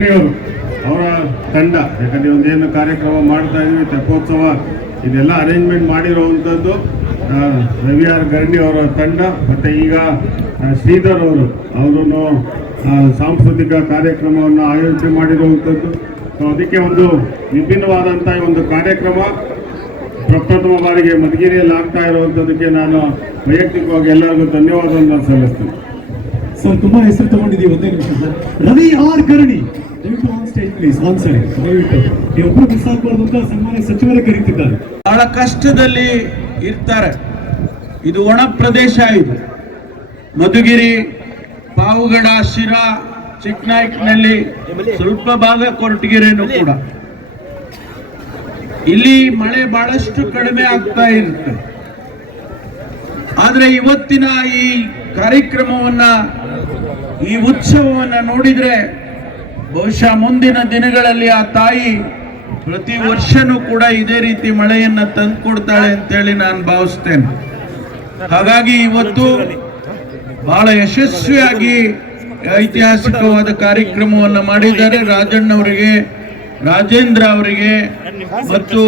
ಅವರ ತಂಡ, ಯಾಕಂದ್ರೆ ಒಂದೇನು ಕಾರ್ಯಕ್ರಮ ಮಾಡ್ತಾ ಇದ್ವಿ ತೆಪ್ಪೋತ್ಸವ ಇದೆಲ್ಲ ಅರೇಂಜ್ಮೆಂಟ್ ಮಾಡಿರುವಂಥದ್ದು ರವಿ ಆರ್ ಗರ್ಣಿ ಅವರ ತಂಡ. ಮತ್ತೆ ಈಗ ಶ್ರೀಧರ್ ಅವರು ಸಾಂಸ್ಕೃತಿಕ ಕಾರ್ಯಕ್ರಮವನ್ನು ಆಯೋಜನೆ ಮಾಡಿರುವಂಥದ್ದು. ಅದಕ್ಕೆ ಒಂದು ವಿಭಿನ್ನವಾದಂಥ ಒಂದು ಕಾರ್ಯಕ್ರಮ ಪ್ರಪ್ರಥಮ ಬಾರಿಗೆ ಮಧುಗಿರಿಯಲ್ಲಿ ಆಗ್ತಾ ಇರುವಂಥದ್ದಕ್ಕೆ ನಾನು ವೈಯಕ್ತಿಕವಾಗಿ ಎಲ್ಲರಿಗೂ ಧನ್ಯವಾದವನ್ನು ಸಲ್ಲಿಸ್ತೇನೆ. ಸರ್, ತುಂಬಾ ಹೆಸರು ತಗೊಂಡಿದ್ದೀವಿ. ಒಂದೇ ನಿಮಿಷ ಸರ್. ರವಿ ಆರ್ ಗರ್ಣಿ ದಯವಿಟ್ಟು on stage please. On side ದಯವಿಟ್ಟು ನೀವೊಬ್ಬರು ಮಿಸ್ ಆಗಬಾರ್ದು ಅಂತ ಸನ್ಮಾನ್ಯ ಸಚಿವರು ಕರೀತಿದ್ದಾರೆ. ಬಹಳ ಕಷ್ಟದಲ್ಲಿ ಇರ್ತಾರೆ. ಇದು ಒಣ ಪ್ರದೇಶ. ಇದು ಮಧುಗಿರಿ, ಪಾವಗಡ, ಶಿರಾ, ಚಿಕ್ಕನಾಯ್ಕನಲ್ಲಿ ಸ್ವಲ್ಪ ಭಾಗ ಕೊರಟಗೆರೆನೂ ಕೂಡ. ಇಲ್ಲಿ ಮಳೆ ಬಹಳಷ್ಟು ಕಡಿಮೆ ಆಗ್ತಾ ಇರುತ್ತೆ. ಆದ್ರೆ ಇವತ್ತಿನ ಈ ಕಾರ್ಯಕ್ರಮವನ್ನ, ಈ ಉತ್ಸವವನ್ನ ನೋಡಿದ್ರೆ ಬಹುಶಃ ಮುಂದಿನ ದಿನಗಳಲ್ಲಿ ಆ ತಾಯಿ ಪ್ರತಿ ವರ್ಷನೂ ಕೂಡ ಇದೇ ರೀತಿ ಮಳೆಯನ್ನ ತಂದುಕೊಡ್ತಾಳೆ ಅಂತೇಳಿ ನಾನು ಭಾವಿಸ್ತೇನೆ. ಹಾಗಾಗಿ ಇವತ್ತು ಬಹಳ ಯಶಸ್ವಿಯಾಗಿ ಐತಿಹಾಸಿಕವಾದ ಕಾರ್ಯಕ್ರಮವನ್ನು ಮಾಡಿದ್ದಾರೆ. ರಾಜಣ್ಣವರಿಗೆ, ರಾಜೇಂದ್ರ ಅವರಿಗೆ ಮತ್ತು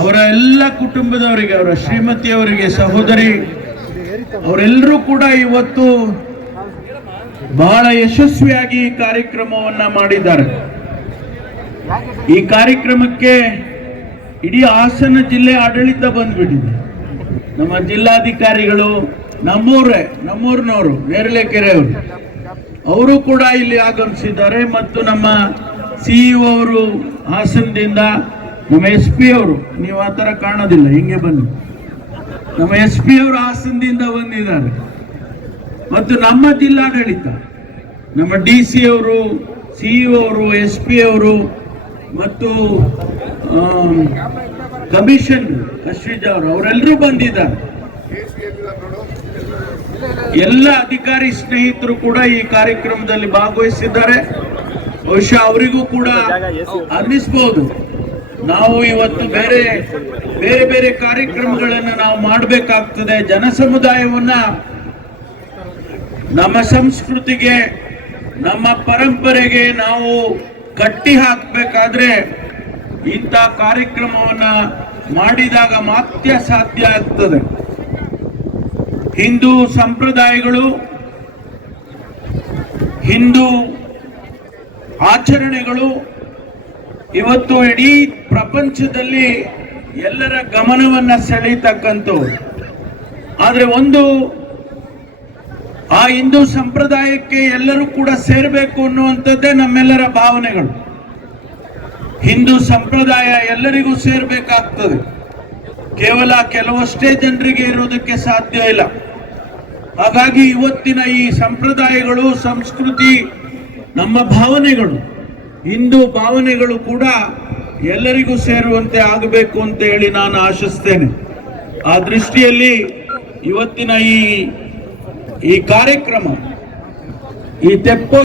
ಅವರ ಎಲ್ಲ ಕುಟುಂಬದವರಿಗೆ, ಅವರ ಶ್ರೀಮತಿಯವರಿಗೆ, ಸಹೋದರಿ ಅವರೆಲ್ಲರೂ ಕೂಡ ಇವತ್ತು ಬಹಳ ಯಶಸ್ವಿಯಾಗಿ ಈ ಕಾರ್ಯಕ್ರಮವನ್ನ ಮಾಡಿದ್ದಾರೆ. ಈ ಕಾರ್ಯಕ್ರಮಕ್ಕೆ ಇಡೀ ಹಾಸನ ಜಿಲ್ಲೆ ಆಡಳಿತ ಬಂದ್ಬಿಟ್ಟಿದೆ. ನಮ್ಮ ಜಿಲ್ಲಾಧಿಕಾರಿಗಳು, ನಮ್ಮೂರಿನವರು ನೇರಳೆಕೆರೆ ಅವರು ಕೂಡ ಇಲ್ಲಿ ಆಗಮಿಸಿದ್ದಾರೆ. ಮತ್ತು ನಮ್ಮ ಸಿಇಒ ಅವರು ಹಾಸನದಿಂದ, ನಮ್ಮ SP ಅವರು, ನೀವು ಆ ಥರ ಕಾಣೋದಿಲ್ಲ, ಹಿಂಗೆ ಬನ್ನಿ, ನಮ್ಮ SP ಅವರು ಹಾಸನದಿಂದ ಬಂದಿದ್ದಾರೆ. ಮತ್ತು ನಮ್ಮ ಜಿಲ್ಲಾಡಳಿತ, ನಮ್ಮ DC ಅವರು, CEO ಅವರು, SP ಅವರು ಮತ್ತು ಕಮಿಷನ್ ಅಶ್ವಿಜ್ ಅವರು, ಅವರೆಲ್ಲರೂ ಬಂದಿದ್ದಾರೆ. ಎಲ್ಲ ಅಧಿಕಾರಿ ಸ್ನೇಹಿತರು ಕೂಡ ಈ ಕಾರ್ಯಕ್ರಮದಲ್ಲಿ ಭಾಗವಹಿಸಿದ್ದಾರೆ. ಬಹುಶಃ ಅವರಿಗೂ ಕೂಡ ಅನ್ನಿಸ್ಬೋದು, ನಾವು ಇವತ್ತು ಬೇರೆ ಬೇರೆ ಕಾರ್ಯಕ್ರಮಗಳನ್ನು ನಾವು ಮಾಡಬೇಕಾಗ್ತದೆ. ಜನ ಸಮುದಾಯವನ್ನ ನಮ್ಮ ಸಂಸ್ಕೃತಿಗೆ, ನಮ್ಮ ಪರಂಪರೆಗೆ ನಾವು ಕಟ್ಟಿ ಹಾಕಬೇಕಾದ್ರೆ ಇಂಥ ಕಾರ್ಯಕ್ರಮವನ್ನ ಮಾಡಿದಾಗ ಮಾತ್ರ ಸಾಧ್ಯ ಆಗ್ತದೆ. ಹಿಂದೂ ಸಂಪ್ರದಾಯಗಳು, ಹಿಂದೂ ಆಚರಣೆಗಳು ಇವತ್ತು ಇಡೀ ಪ್ರಪಂಚದಲ್ಲಿ ಎಲ್ಲರ ಗಮನವನ್ನ ಸೆಳೆಯತಕ್ಕಂಥವು. ಆದ್ರೆ ಒಂದು, ಆ ಹಿಂದೂ ಸಂಪ್ರದಾಯಕ್ಕೆ ಎಲ್ಲರೂ ಕೂಡ ಸೇರಬೇಕು ಅನ್ನುವಂಥದ್ದೇ ನಮ್ಮೆಲ್ಲರ ಭಾವನೆಗಳು. ಹಿಂದೂ ಸಂಪ್ರದಾಯ ಎಲ್ಲರಿಗೂ ಸೇರ್ಬೇಕಾಗ್ತದೆ. ಕೇವಲ ಕೆಲವಷ್ಟೇ ಜನರಿಗೆ ಇರೋದಕ್ಕೆ ಸಾಧ್ಯ ಇಲ್ಲ. ಹಾಗಾಗಿ ಇವತ್ತಿನ ಈ ಸಂಪ್ರದಾಯಗಳು, ಸಂಸ್ಕೃತಿ, ನಮ್ಮ ಭಾವನೆಗಳು, ಹಿಂದೂ ಭಾವನೆಗಳು ಕೂಡ ಎಲ್ಲರಿಗೂ ಸೇರುವಂತೆ ಆಗಬೇಕು ಅಂತ ಹೇಳಿ ನಾನು ಆಶಿಸ್ತೇನೆ. ಆ ದೃಷ್ಟಿಯಲ್ಲಿ ಇವತ್ತಿನ ಈ ಕಾರ್ಯಕ್ರಮ, ಈ ತೆಪ್ಪೋ